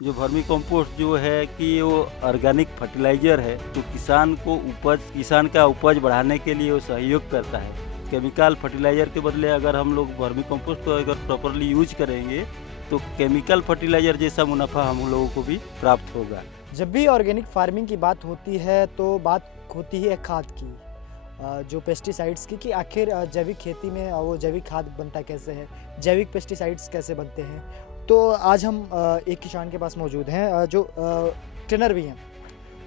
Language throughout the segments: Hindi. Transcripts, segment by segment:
जो वर्मी कंपोस्ट जो है कि वो ऑर्गेनिक फर्टिलाइज़र है, तो किसान का उपज बढ़ाने के लिए वो सहयोग करता है। केमिकल फर्टिलाइज़र के बदले अगर हम लोग वर्मी कंपोस्ट को अगर प्रॉपर्ली यूज करेंगे, तो केमिकल फर्टिलाइज़र जैसा मुनाफा हम लोगों को भी प्राप्त होगा। जब भी ऑर्गेनिक फार्मिंग की बात होती है तो बात होती है खाद की, जो पेस्टिसाइड्स की, कि आखिर जैविक खेती में वो जैविक खाद बनता कैसे है, जैविक पेस्टिसाइड्स कैसे बनते हैं। तो आज हम एक किसान के पास मौजूद हैं जो ट्रेनर भी हैं,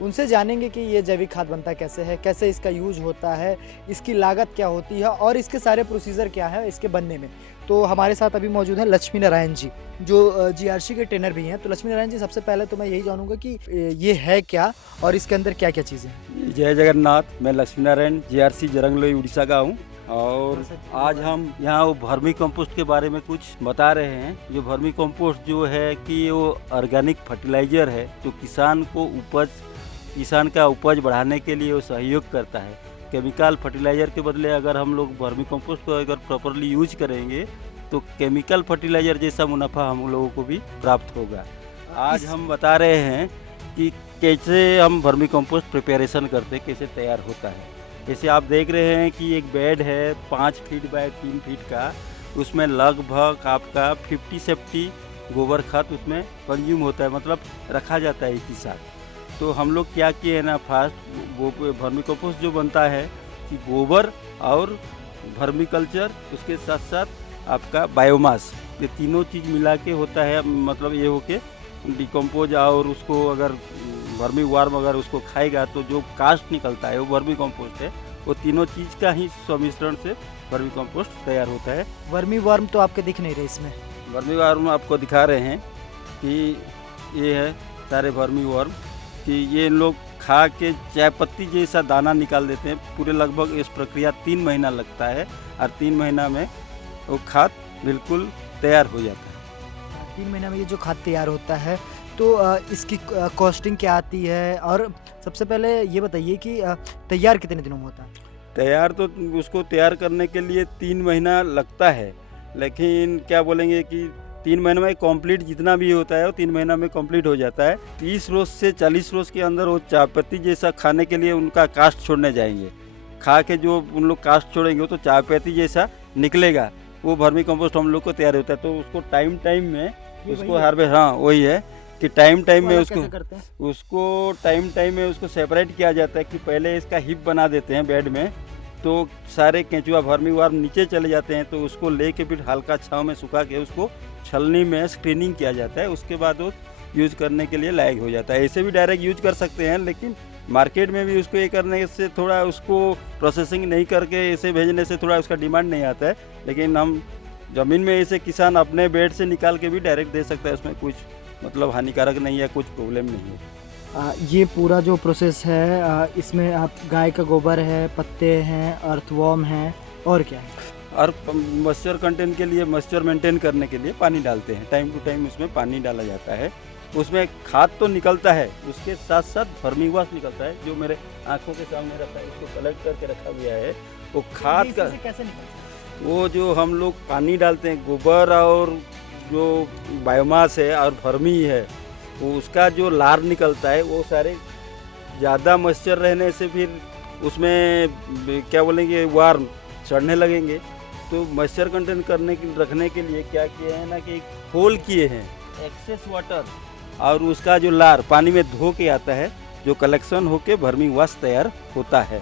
उनसे जानेंगे कि ये जैविक खाद बनता कैसे है, कैसे इसका यूज होता है, इसकी लागत क्या होती है और इसके सारे प्रोसीजर क्या है इसके बनने में। तो हमारे साथ अभी मौजूद हैं लक्ष्मी नारायण जी, जो जीआरसी के ट्रेनर भी हैं। तो लक्ष्मी नारायण जी, सबसे पहले तो मैं यही जानूंगा कि ये है क्या और इसके अंदर क्या क्या चीज़ें हैं। जय जगन्नाथ। मैं लक्ष्मी नारायण जीआरसी जरंगलोई उड़ीसा का हूँ और आज हम यहाँ वो वर्मी कंपोस्ट के बारे में कुछ बता रहे हैं। जो वर्मी कंपोस्ट जो है कि वो ऑर्गेनिक फर्टिलाइज़र है, तो किसान का उपज बढ़ाने के लिए वो सहयोग करता है। केमिकल फर्टिलाइज़र के बदले अगर हम लोग वर्मी कंपोस्ट को अगर प्रॉपर्ली यूज करेंगे, तो केमिकल फर्टिलाइज़र जैसा मुनाफा हम लोगों को भी प्राप्त होगा। आज हम बता रहे हैं कि कैसे हम वर्मी कंपोस्ट प्रिपरेशन करते हैं, कैसे तैयार होता है। जैसे आप देख रहे हैं कि एक बेड है 5 फीट बाय 3 फीट का, उसमें लगभग आपका 50-70 गोबर खाद उसमें कंज्यूम होता है, मतलब रखा जाता है एक ही साथ। तो हम लोग क्या किए हैं ना, फास्ट वो वर्मी कंपोस्ट जो बनता है कि गोबर और वर्मी कल्चर, उसके साथ साथ आपका बायोमास, ये तीनों चीज़ मिला के होता है। मतलब ये हो के डिकम्पोज, और उसको अगर वर्मी वार्म अगर उसको खाएगा तो जो कास्ट निकलता है वो वर्मी कंपोस्ट है। वो तीनों चीज़ का ही सम्मिश्रण से वर्मी कंपोस्ट तैयार होता है। वर्मी वर्म तो आपके दिख नहीं रहे इसमें। वर्मी वार्म आपको दिखा रहे हैं कि ये है सारे वर्मी वर्म, कि ये लोग खा के चाय पत्ती जैसा दाना निकाल देते हैं। पूरे लगभग इस प्रक्रिया 3 महीना लगता है और 3 महीना में वो खाद बिल्कुल तैयार हो जाता है। 3 महीना में ये जो खाद तैयार होता है, तो इसकी कॉस्टिंग क्या आती है, और सबसे पहले ये बताइए कि तैयार कितने दिनों में होता है। तैयार तो उसको तैयार करने के लिए 3 महीना लगता है, लेकिन क्या बोलेंगे कि 3 महीने में कंप्लीट जितना भी होता है वो 3 महीना में कंप्लीट हो जाता है। 30 रोज से 40 रोज के अंदर वो चाय पत्ती जैसा खाने के लिए उनका कास्ट छोड़ने जाएंगे। खा के जो उन लोग कास्ट छोड़ेंगे तो चाय पत्ती जैसा निकलेगा, वो वर्मी कंपोस्ट हम लोग को तैयार होता है। तो उसको टाइम में उसको हार्वेस्ट, हाँ वही है कि टाइम में उसको टाइम में उसको सेपरेट किया जाता है। कि पहले इसका हिप बना देते हैं बेड में, तो सारे केंचुआ वर्मी वार्म नीचे चले जाते हैं। तो उसको लेके फिर हल्का छांव में सुखा के उसको छलनी में स्क्रीनिंग किया जाता है। उसके बाद वो यूज़ करने के लिए लायक हो जाता है। ऐसे भी डायरेक्ट यूज कर सकते हैं, लेकिन मार्केट में भी उसको ये करने से थोड़ा उसको प्रोसेसिंग नहीं करके ऐसे भेजने से थोड़ा उसका डिमांड नहीं आता है। लेकिन हम ज़मीन में ऐसे किसान अपने बेड से निकाल के भी डायरेक्ट दे सकता है। उसमें कुछ मतलब हानिकारक नहीं है, कुछ प्रॉब्लम नहीं है। ये पूरा जो प्रोसेस है, इसमें आप गाय का गोबर है, पत्ते हैं, अर्थवॉर्म है, और क्या है। और मॉइस्चर कंटेंट के लिए, मॉइस्चर मेंटेन करने के लिए पानी डालते हैं। टाइम टू टाइम उसमें पानी डाला जाता है। उसमें खाद तो निकलता है, उसके साथ साथ वर्मी वाश निकलता है, जो मेरे आंखों के सामने रखा है। इसको कलेक्ट करके रखा गया है। वो खाद का कैसे निकलता है? वो जो हम लोग पानी डालते हैं, गोबर और जो बायोमास है और वर्मी है, वो उसका जो लार निकलता है, वो सारे ज़्यादा मॉइस्चर रहने से फिर उसमें क्या बोलेंगे वार्म चढ़ने लगेंगे। तो मॉइस्चर कंटेंट रखने के लिए क्या किए हैं ना, कि एक होल किए हैं, एक्सेस वाटर और उसका जो लार पानी में धो के आता है, जो कलेक्शन होके वर्मी वाश तैयार होता है।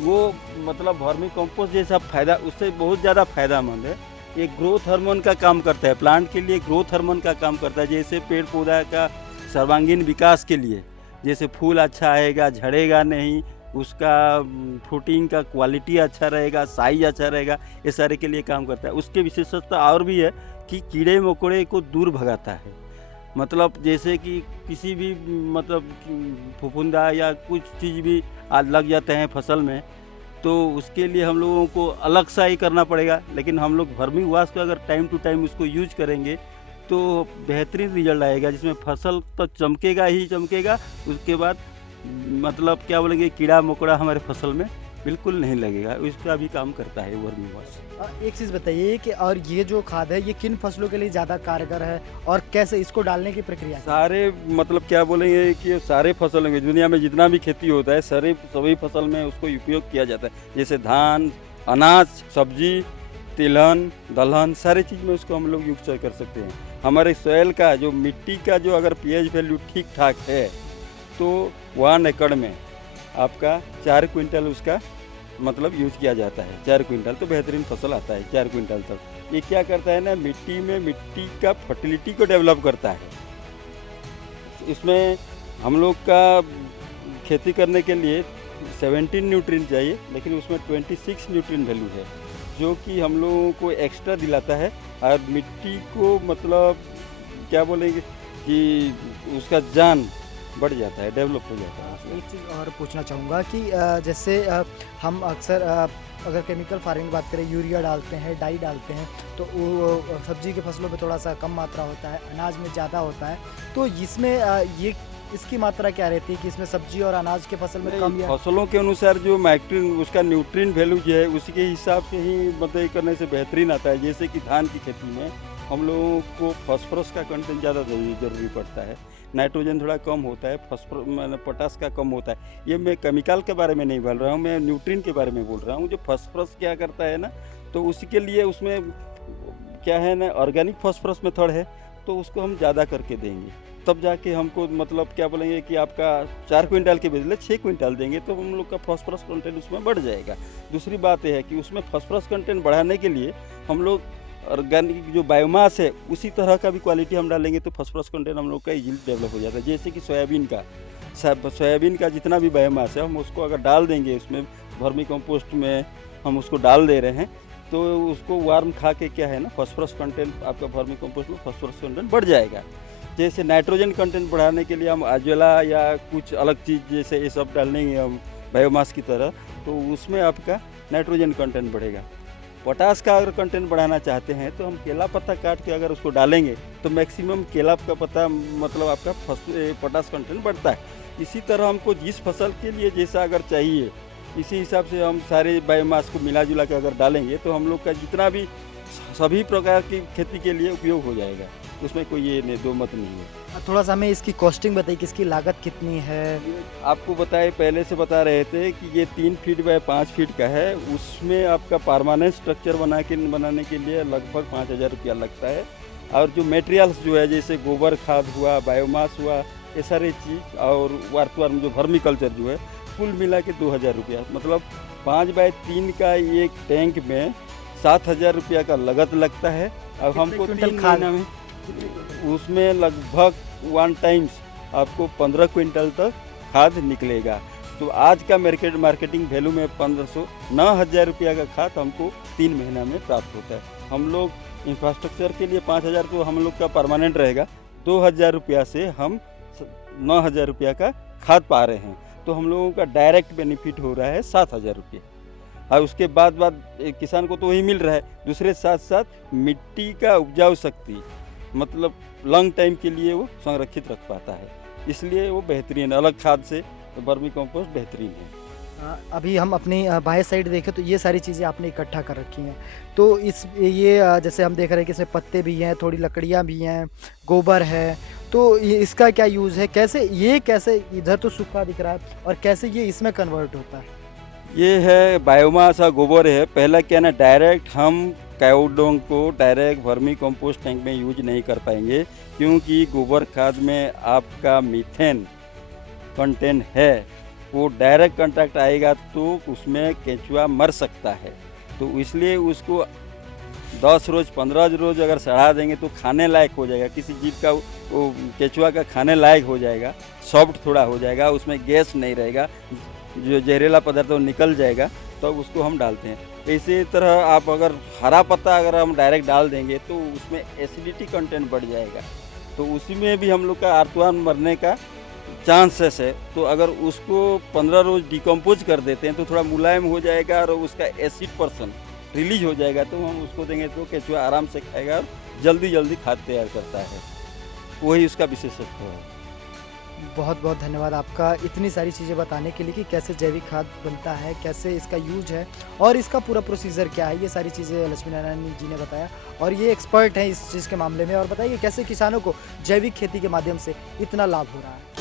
वो मतलब वर्मी कंपोस्ट जैसा फ़ायदा, उससे बहुत ज़्यादा फ़ायदामंद है। ये ग्रोथ हार्मोन का काम करता है, प्लांट के लिए ग्रोथ हार्मोन का काम करता है। जैसे पेड़ पौधा का सर्वांगीण विकास के लिए, जैसे फूल अच्छा आएगा, झड़ेगा नहीं, उसका फ्रूटिंग का क्वालिटी अच्छा रहेगा, साइज अच्छा रहेगा, ये सारे के लिए काम करता है। उसके विशेषता और भी है कि कीड़े मकोड़े को दूर भगाता है। मतलब जैसे कि किसी भी मतलब फफूंदा या कुछ चीज़ भी लग जाते हैं फसल में, तो उसके लिए हम लोगों को अलग सा ही करना पड़ेगा। लेकिन हम लोग वर्मी वाश को अगर टाइम टू टाइम उसको यूज करेंगे तो बेहतरीन रिजल्ट आएगा, जिसमें फसल तो चमकेगा ही चमकेगा। उसके बाद मतलब क्या बोलेंगे, कीड़ा मकोड़ा हमारे फसल में बिल्कुल नहीं लगेगा, उसका भी काम करता है वर्मीवाश। एक चीज़ बताइए कि और ये जो खाद है ये किन फसलों के लिए ज़्यादा कारगर है और कैसे इसको डालने की प्रक्रिया है? सारे मतलब क्या बोलेंगे कि सारे फसलों में दुनिया में जितना भी खेती होता है सभी फसल में उसको उपयोग किया जाता है। जैसे धान, अनाज, सब्जी, तिलहन, दलहन, सारी चीज़ में उसको हम लोग यूज कर सकते हैं। हमारे सॉइल का जो मिट्टी का जो अगर पीएच वैल्यू ठीक ठाक है तो 1 एकड़ में आपका 4 क्विंटल उसका मतलब यूज किया जाता है। 4 क्विंटल तो बेहतरीन फसल आता है 4 क्विंटल तक। ये क्या करता है ना, मिट्टी का फर्टिलिटी को डेवलप करता है। इसमें हम लोग का खेती करने के लिए 17 न्यूट्रिएंट चाहिए, लेकिन उसमें 26 न्यूट्रिएंट वैल्यू है, जो कि हम लोगों को एक्स्ट्रा दिलाता है और मिट्टी को मतलब क्या बोलेंगे कि उसका जान बढ़ जाता है, डेवलप हो जाता है। एक चीज़ और पूछना चाहूँगा कि जैसे हम अक्सर अगर केमिकल फार्मिंग की बात करें यूरिया डालते हैं, डाई डालते हैं, तो वो सब्जी के फसलों में थोड़ा सा कम मात्रा होता है, अनाज में ज़्यादा होता है। तो इसमें ये इसकी मात्रा क्या रहती है कि इसमें सब्जी और अनाज के फसल में कम या फसलों के अनुसार जो मैक्ट्रिन उसका न्यूट्रिएंट वैल्यू जो है उसी के हिसाब से ही मतलब करने से बेहतरीन आता है। जैसे कि धान की खेती में हम लोगों को फास्फोरस का कंटेंट ज़्यादा जरूरी पड़ता है, नाइट्रोजन थोड़ा कम होता है, फास्फोरस मतलब पोटास का कम होता है। ये मैं केमिकल के बारे में नहीं बोल रहा हूँ, मैं न्यूट्रिएंट के बारे में बोल रहा हूँ। जो फास्फोरस क्या करता है ना, तो उसी के लिए उसमें क्या है ना, ऑर्गेनिक फास्फोरस मेथड है, तो उसको हम ज़्यादा करके देंगे, तब जाके हमको मतलब क्या बोलेंगे कि आपका 4 क्विंटल के बदले 6 क्विंटल देंगे तो हम लोग का फास्फोरस कंटेंट उसमें बढ़ जाएगा। दूसरी बात यह है कि उसमें फास्फोरस कंटेंट बढ़ाने के लिए हम लोग ऑर्गेनिक जो बायोमास है उसी तरह का भी क्वालिटी हम डालेंगे तो फास्फोरस कंटेंट हम लोग का इजीली डेवलप हो जाता है। जैसे कि सोयाबीन का जितना भी बायोमास है हम उसको अगर डाल देंगे, उसमें वर्मी कंपोस्ट में हम उसको डाल दे रहे हैं, तो उसको वार्म खा के क्या है ना, फास्फोरस कंटेंट आपका वर्मी कंपोस्ट में फास्फोरस कंटेंट बढ़ जाएगा। जैसे नाइट्रोजन कंटेंट बढ़ाने के लिए हम अजोला या कुछ अलग चीज़ जैसे ये सब डालेंगे हम बायोमास की तरह, तो उसमें आपका नाइट्रोजन कंटेंट बढ़ेगा। पोटास का अगर कंटेंट बढ़ाना चाहते हैं तो हम केला पत्ता काट के अगर उसको डालेंगे तो मैक्सिमम केला का पत्ता मतलब आपका पोटास कंटेंट बढ़ता है। इसी तरह हमको जिस फसल के लिए जैसा अगर चाहिए, इसी हिसाब से हम सारे बायोमास को मिला जुला के अगर डालेंगे तो हम लोग का जितना भी सभी प्रकार की खेती के लिए उपयोग हो जाएगा, उसमें कोई ये दो मत नहीं है। थोड़ा सा हमें इसकी कॉस्टिंग बताइए कि इसकी लागत कितनी है? आपको बताए पहले से बता रहे थे कि ये 3 फीट बाय 5 फीट का है, उसमें आपका परमानेंट स्ट्रक्चर बनाने के लिए लगभग 5,000 रुपया लगता है। और जो मटेरियल्स जो है जैसे गोबर खाद हुआ, बायोमास हुआ, ये सारी चीज़ और वार्तवार्म जो वर्मी कल्चर जो है कुल मिला के 2,000 रुपया, मतलब 5 बाय 3 का एक टैंक में 7,000 रुपया का लागत लगता है। अब हमको 3 महीना में उसमें लगभग 1 टाइम्स आपको 15 क्विंटल तक खाद निकलेगा। तो आज का मार्केटिंग वैल्यू में 9,000 रुपया का खाद हमको 3 महीना में प्राप्त होता है। हम लोग इंफ्रास्ट्रक्चर के लिए 5,000 तो हम लोग का परमानेंट रहेगा, 2,000 रुपया से हम 9,000 रुपया का खाद पा रहे हैं, तो हम लोगों का डायरेक्ट बेनिफिट हो रहा है 7,000 रुपये। और उसके बाद किसान को तो वही मिल रहा है, दूसरे साथ साथ मिट्टी का उपजाऊ शक्ति मतलब लॉन्ग टाइम के लिए वो संरक्षित रख पाता है, इसलिए वो बेहतरीन है। अलग खाद से वर्मी कंपोस्ट बेहतरीन है। अभी हम अपनी बाएं साइड देखें तो ये सारी चीज़ें आपने इकट्ठा कर रखी हैं, तो ये जैसे हम देख रहे हैं कि इसमें पत्ते भी हैं, थोड़ी लकड़ियाँ भी हैं, गोबर है, तो इसका क्या यूज़ है? कैसे इधर तो सूखा दिख रहा है और कैसे ये इसमें कन्वर्ट होता है? ये है बायोमास और गोबर है। पहला क्या ना, डायरेक्ट हम काउडोंग को डायरेक्ट वर्मी कंपोस्ट टैंक में यूज नहीं कर पाएंगे, क्योंकि गोबर खाद में आपका मीथेन कंटेंट है, वो डायरेक्ट कांटेक्ट आएगा तो उसमें केंचुआ मर सकता है। तो इसलिए उसको 10 रोज 15 रोज अगर सड़ा देंगे तो खाने लायक हो जाएगा, किसी जीव का वो केंचुआ का खाने लायक हो जाएगा, सॉफ्ट थोड़ा हो जाएगा, उसमें गैस नहीं रहेगा, जो जहरीला पदार्थ वो निकल जाएगा, तो उसको हम डालते हैं। इसी तरह आप अगर हरा पत्ता अगर हम डायरेक्ट डाल देंगे तो उसमें एसिडिटी कंटेंट बढ़ जाएगा, तो उसी में भी हम लोग का आर्तवान मरने का चांसेस है। तो अगर उसको 15 रोज डिकम्पोज कर देते हैं तो थोड़ा मुलायम हो जाएगा और उसका एसिड पर्सन रिलीज हो जाएगा, तो हम उसको देंगे तो केंचुआ आराम से खाएगा और जल्दी खाद तैयार करता है। वही उसका विशेषत्व है। बहुत बहुत धन्यवाद आपका इतनी सारी चीज़ें बताने के लिए कि कैसे जैविक खाद बनता है, कैसे इसका यूज है और इसका पूरा प्रोसीजर क्या है। ये सारी चीज़ें लक्ष्मी नारायण जी ने बताया और ये एक्सपर्ट हैं इस चीज़ के मामले में। और बताइए कैसे किसानों को जैविक खेती के माध्यम से इतना लाभ हो रहा है।